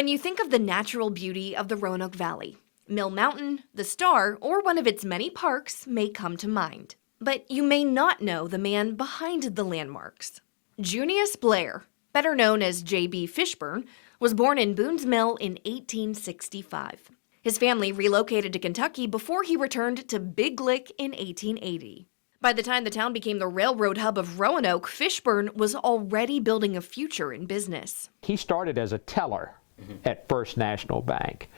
When you think of the natural beauty of the Roanoke Valley, Mill Mountain, the Star, or one of its many parks may come to mind. But you may not know the man behind the landmarks. Junius Blair, better known as J.B. Fishburn, was born in Boone's Mill in 1865. His family relocated to Kentucky before he returned to Big Lick in 1880. By the time the town became the railroad hub of Roanoke, Fishburn was already building a future in business. He started as a teller at First National Bank,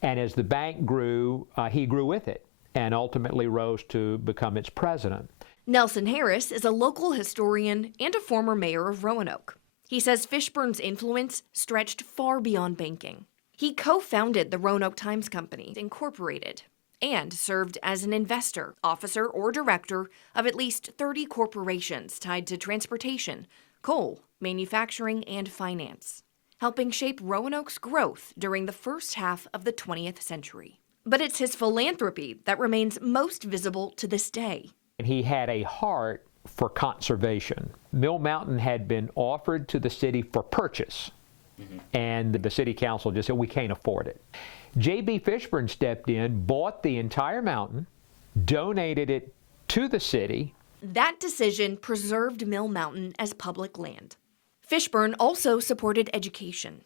and as the bank grew, he grew with it and ultimately rose to become its president. Nelson Harris is a local historian and a former mayor of Roanoke. He says Fishburn's influence stretched far beyond banking. He co-founded the Roanoke Times Company, Incorporated, and served as an investor, officer, or director of at least 30 corporations tied to transportation, coal, manufacturing, and finance, helping shape Roanoke's growth during the first half of the 20th century. But it's his philanthropy that remains most visible to this day. He had a heart for conservation. Mill Mountain had been offered to the city for purchase, and the city council just said, we can't afford it. J.B. Fishburn stepped in, bought the entire mountain, donated it to the city. That decision preserved Mill Mountain as public land. Fishburn also supported education.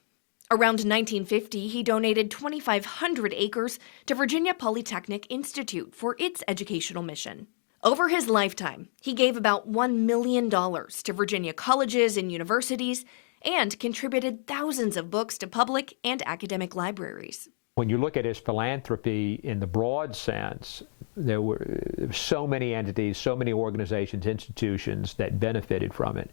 Around 1950, he donated 2,500 acres to Virginia Polytechnic Institute for its educational mission. Over his lifetime, he gave about $1 million to Virginia colleges and universities and contributed thousands of books to public and academic libraries. When you look at his philanthropy in the broad sense, there were so many entities, so many organizations, institutions that benefited from it.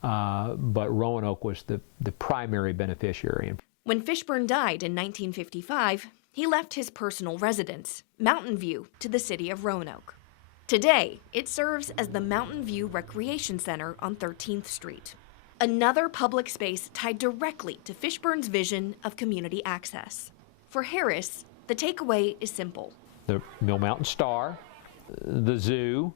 But Roanoke was the primary beneficiary. When Fishburn died in 1955, he left his personal residence, Mountain View, to the city of Roanoke. Today, it serves as the Mountain View Recreation Center on 13th Street, another public space tied directly to Fishburn's vision of community access. For Harris, the takeaway is simple. The Mill Mountain Star, the zoo,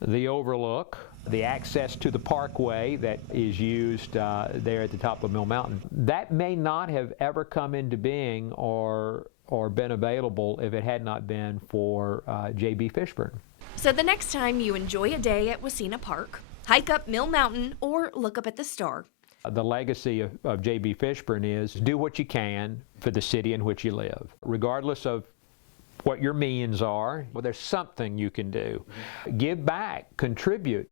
the overlook, the access to the parkway that is used there at the top of Mill Mountain, that may not have ever come into being or been available if it had not been for J.B. Fishburn. So the next time you enjoy a day at Wasena Park, hike up Mill Mountain, or look up at the Star. The legacy of J.B. Fishburn is do what you can for the city in which you live. Regardless of what your means are, well, there's something you can do. Give back, contribute.